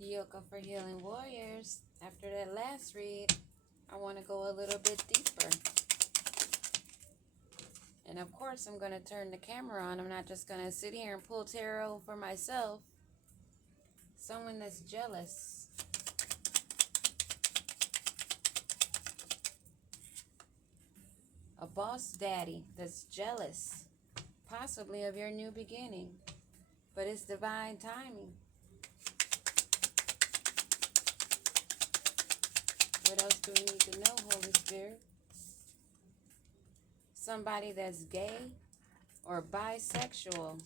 Yoga for Healing Warriors. After that last read, I want to go a little bit deeper. And of course, I'm going to turn the camera on. I'm not just going to sit here and pull tarot for myself. Someone that's jealous. A boss daddy that's jealous, possibly of your new beginning. But it's divine timing. What else do we need to know, Holy Spirit? Somebody that's gay or bisexual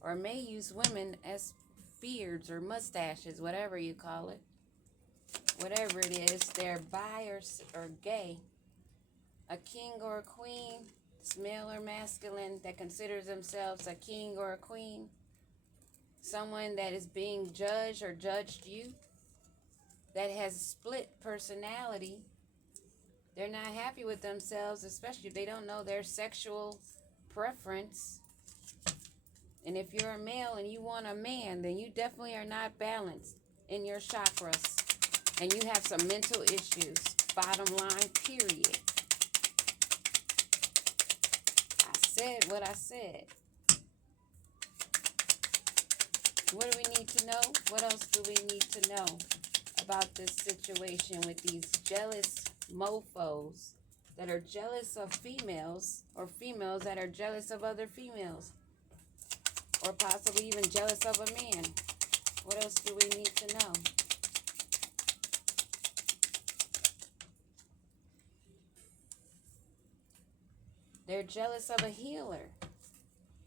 or may use women as beards or mustaches, whatever you call it. Whatever it is, they're bi or gay. A king or a queen, it's male or masculine, that considers themselves a king or a queen. Someone that is being judged or judged you, that has split personality. They're not happy with themselves, especially if they don't know their sexual preference. And if you're a male and you want a man, then you definitely are not balanced in your chakras. And you have some mental issues. Bottom line, period. I said what I said. What do we need to know? What else do we need to know about this situation with these jealous mofos that are jealous of females, or females that are jealous of other females, or possibly even jealous of a man? What else do we need to know? They're jealous of a healer.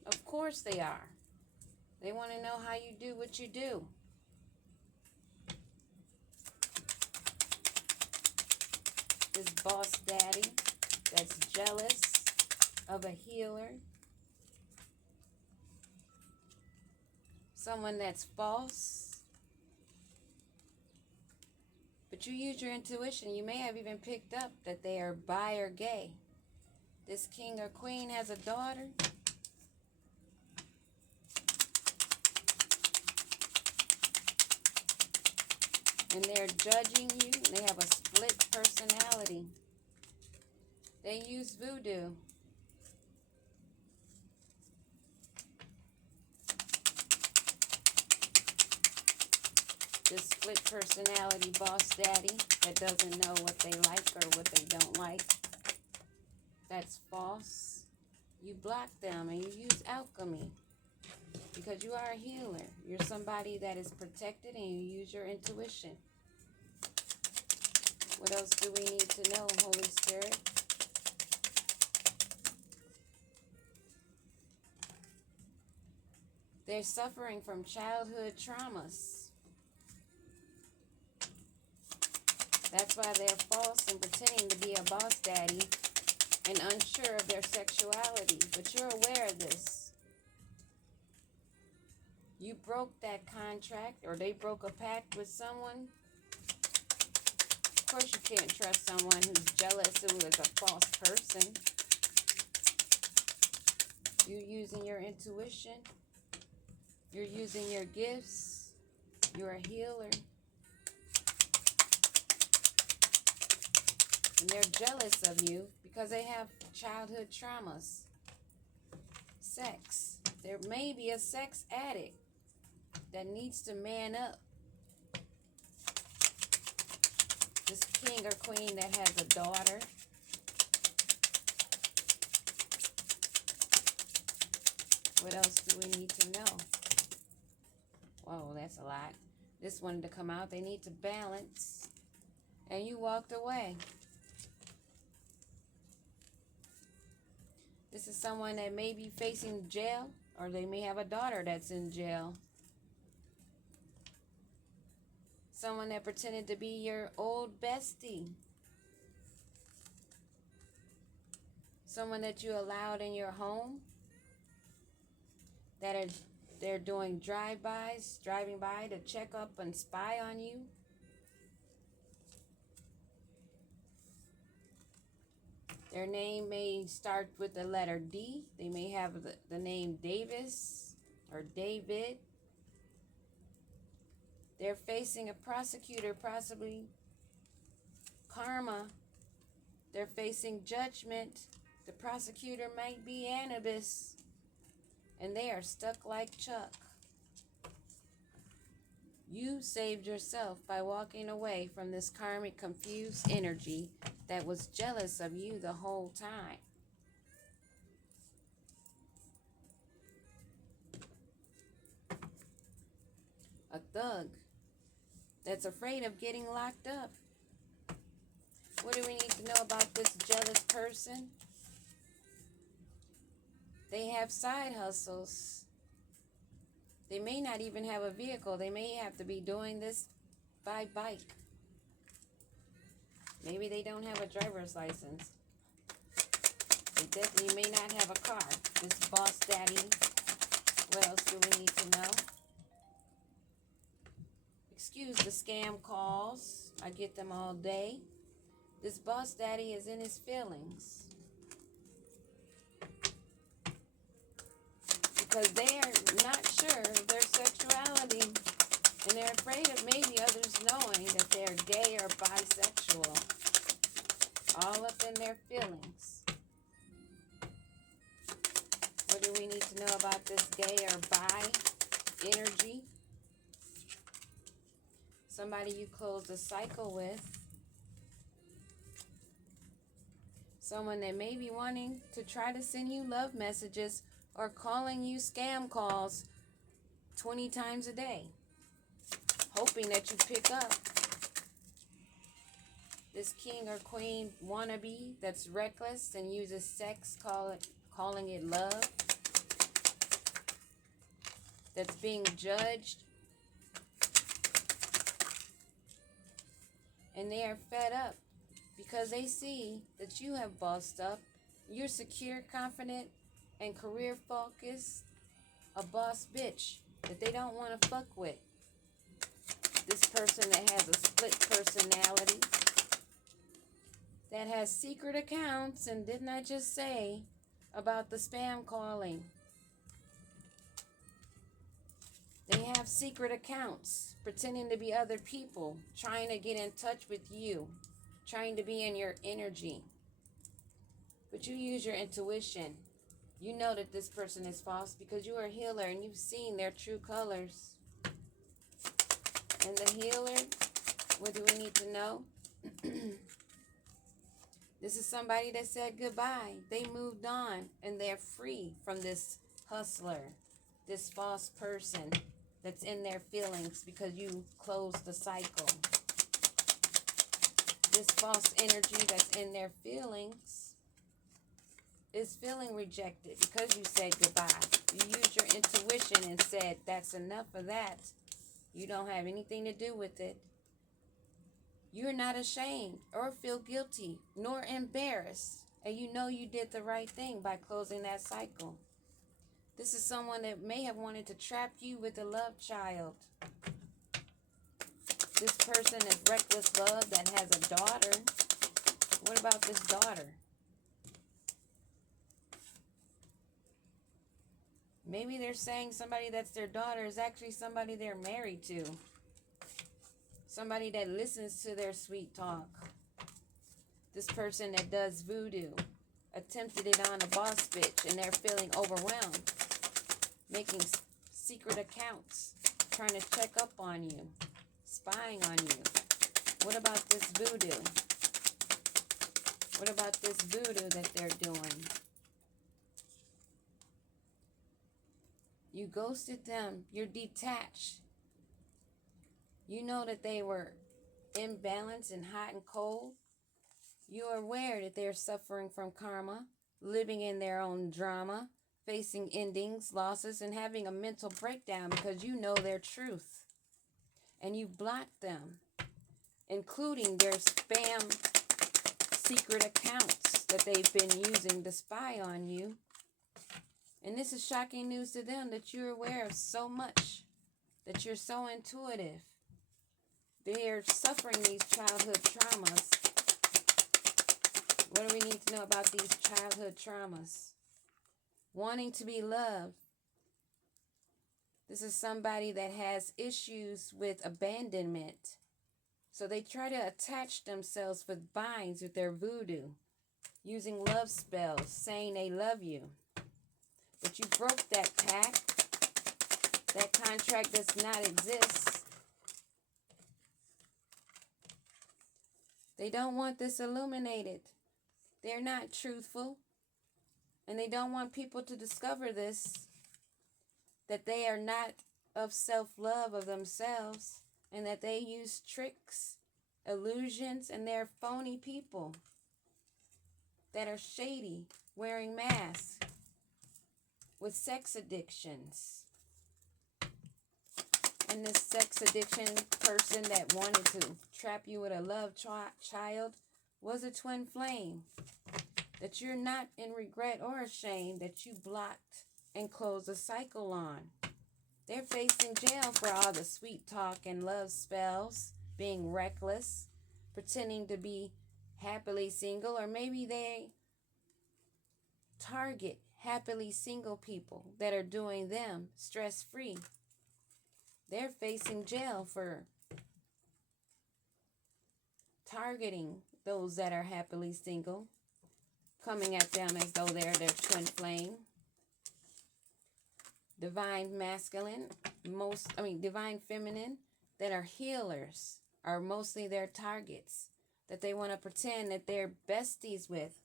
Of course they are. They want to know how you do what you do. This boss daddy that's jealous of a healer. Someone that's false. But you use your intuition. You may have even picked up that they are bi or gay. This king or queen has a daughter. And they're judging you. They have a split personality. They use voodoo. This split personality boss daddy that doesn't know what they like or what they don't like. That's false. You block them and you use alchemy. Because you are a healer. You're somebody that is protected and you use your intuition. What else do we need to know, Holy Spirit? They're suffering from childhood traumas. That's why they're false and pretending to be a boss daddy and unsure of their sexuality. But you're aware of this. You broke that contract, or they broke a pact with someone. Of course you can't trust someone who's jealous, who is a false person. You're using your intuition. You're using your gifts. You're a healer. And they're jealous of you because they have childhood traumas. Sex. There may be a sex addict that needs to man up. This king or queen that has a daughter. What else do we need to know? Whoa, that's a lot. This wanted to come out. They need to balance. And you walked away. This is someone that may be facing jail, or they may have a daughter that's in jail. Someone that pretended to be your old bestie. Someone that you allowed in your home. They're doing drive-bys, driving by to check up and spy on you. Their name may start with the letter D. They may have the name Davis or David. They're facing a prosecutor, possibly karma. They're facing judgment. The prosecutor might be Anubis. And they are stuck like Chuck. You saved yourself by walking away from this karmic confused energy that was jealous of you the whole time. A thug that's afraid of getting locked up. What do we need to know about this jealous person? They have side hustles. They may not even have a vehicle. They may have to be doing this by bike. Maybe they don't have a driver's license. They definitely may not have a car. This boss daddy. What else do we need to know? Excuse the scam calls. I get them all day. This boss daddy is in his feelings. Because they are not sure of their sexuality. And they're afraid of maybe others knowing that they're gay or bisexual. All up in their feelings. What do we need to know about this gay or bi energy? Somebody you closed a cycle with. Someone that may be wanting to try to send you love messages or calling you scam calls 20 times a day. Hoping that you pick up. This king or queen wannabe that's reckless and uses sex, calling it love. That's being judged. And they are fed up because they see that you have bossed up. You're secure, confident, and career focused. A boss bitch that they don't want to fuck with. This person that has a split personality. That has secret accounts, and didn't I just say about the spam calling? They have secret accounts, pretending to be other people, trying to get in touch with you, trying to be in your energy. But you use your intuition. You know that this person is false because you are a healer and you've seen their true colors. And the healer, what do we need to know? This is somebody that said goodbye. They moved on and they're free from this hustler, this false person that's in their feelings because you closed the cycle. This false energy that's in their feelings is feeling rejected because you said goodbye. You used your intuition and said, that's enough of that. You don't have anything to do with it. You're not ashamed or feel guilty nor embarrassed. And you know you did the right thing by closing that cycle. This is someone that may have wanted to trap you with a love child. This person is reckless love that has a daughter. What about this daughter? Maybe they're saying somebody that's their daughter is actually somebody they're married to. Somebody that listens to their sweet talk. This person that does voodoo. Attempted it on a boss bitch and they're feeling overwhelmed. Making secret accounts. Trying to check up on you. Spying on you. What about this voodoo? What about this voodoo that they're doing? You ghosted them. You're detached. You know that they were imbalanced and hot and cold. You are aware that they're suffering from karma, living in their own drama, facing endings, losses, and having a mental breakdown because you know their truth. And you blocked them, including their spam secret accounts that they've been using to spy on you. And this is shocking news to them that you're aware of so much, that you're so intuitive. They are suffering these childhood traumas. What do we need to know about these childhood traumas? Wanting to be loved. This is somebody that has issues with abandonment. So they try to attach themselves with binds with their voodoo, using love spells, saying they love you. But you broke that pact. That contract does not exist. They don't want this illuminated. They're not truthful. And they don't want people to discover this, that they are not of self-love of themselves, and that they use tricks, illusions, and they're phony people that are shady, wearing masks, with sex addictions. And this sex addiction person that wanted to trap you with a love child was a twin flame. That you're not in regret or ashamed that you blocked and closed a cycle on. They're facing jail for all the sweet talk and love spells, being reckless, pretending to be happily single, or maybe they target happily single people that are doing them stress-free. They're facing jail for targeting those that are happily single, coming at them as though they're their twin flame. Divine masculine, divine feminine that are healers are mostly their targets, that they want to pretend that they're besties with.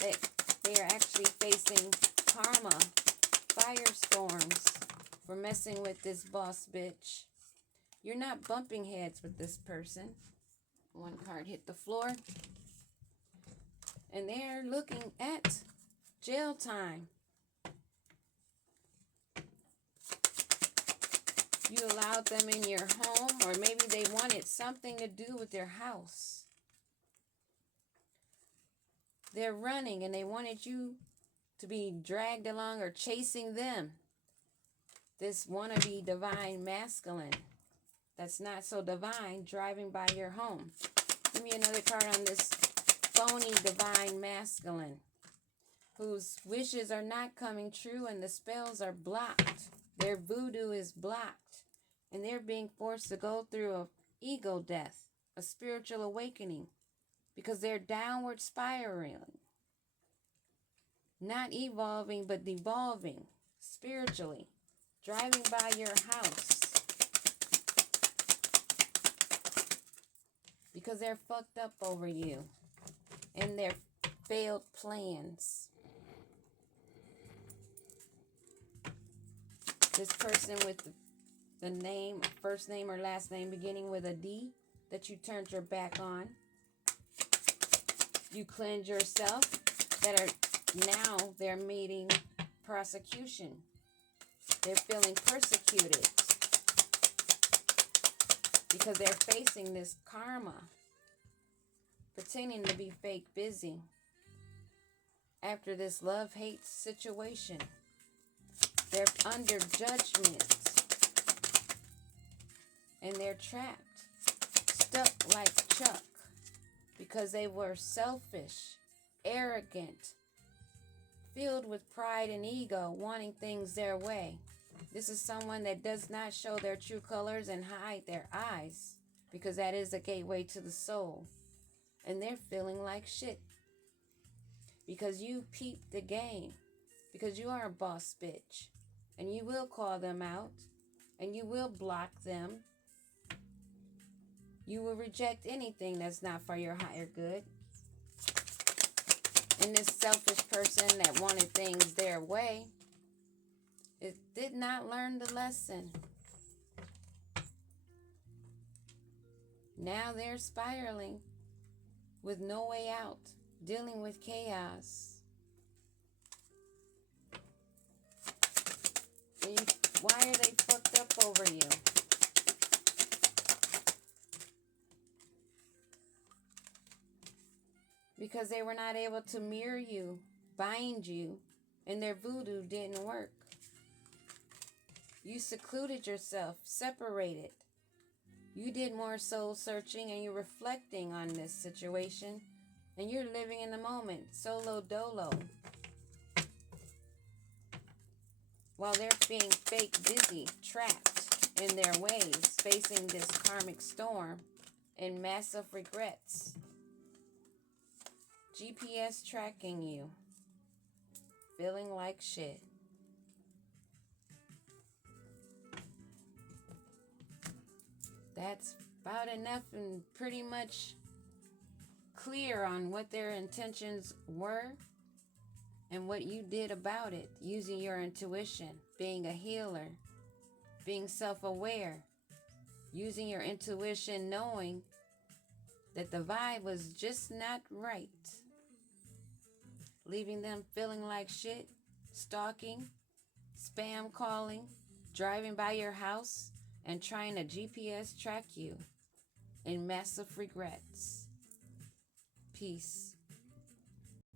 They are actually facing karma, firestorms for messing with this boss bitch. You're not bumping heads with this person. One card hit the floor. And they're looking at jail time. You allowed them in your home, or maybe they wanted something to do with your house. They're running and they wanted you to be dragged along or chasing them. This wannabe divine masculine that's not so divine driving by your home. Give me another card on this phony divine masculine whose wishes are not coming true and the spells are blocked. Their voodoo is blocked. And they're being forced to go through an ego death, a spiritual awakening, because they're downward spiraling. Not evolving, but devolving spiritually, driving by your house. Because they're fucked up over you and their failed plans. This person with the name, first name or last name beginning with a D that you turned your back on. You cleanse yourself, they're meeting prosecution. They're feeling persecuted because they're facing this karma, pretending to be fake busy after this love-hate situation. They're under judgment. And they're trapped, stuck like Chuck, because they were selfish, arrogant, filled with pride and ego, wanting things their way. This is someone that does not show their true colors and hide their eyes, because that is a gateway to the soul. And they're feeling like shit, because you peeped the game, because you are a boss bitch, and you will call them out, and you will block them. You will reject anything that's not for your higher good. And this selfish person that wanted things their way, it did not learn the lesson. Now they're spiraling with no way out, dealing with chaos. Why are they fucked up over you? Because they were not able to mirror you, bind you, and their voodoo didn't work. You secluded yourself, separated. You did more soul searching and you're reflecting on this situation, and you're living in the moment, solo dolo. while they're being fake busy, trapped in their ways, facing this karmic storm and massive regrets. GPS tracking you, feeling like shit. That's about enough and pretty much clear on what their intentions were and what you did about it, using your intuition, being a healer, being self-aware, using your intuition, knowing that the vibe was just not right, leaving them feeling like shit, stalking, spam calling, driving by your house, and trying to GPS track you in massive regrets. Peace.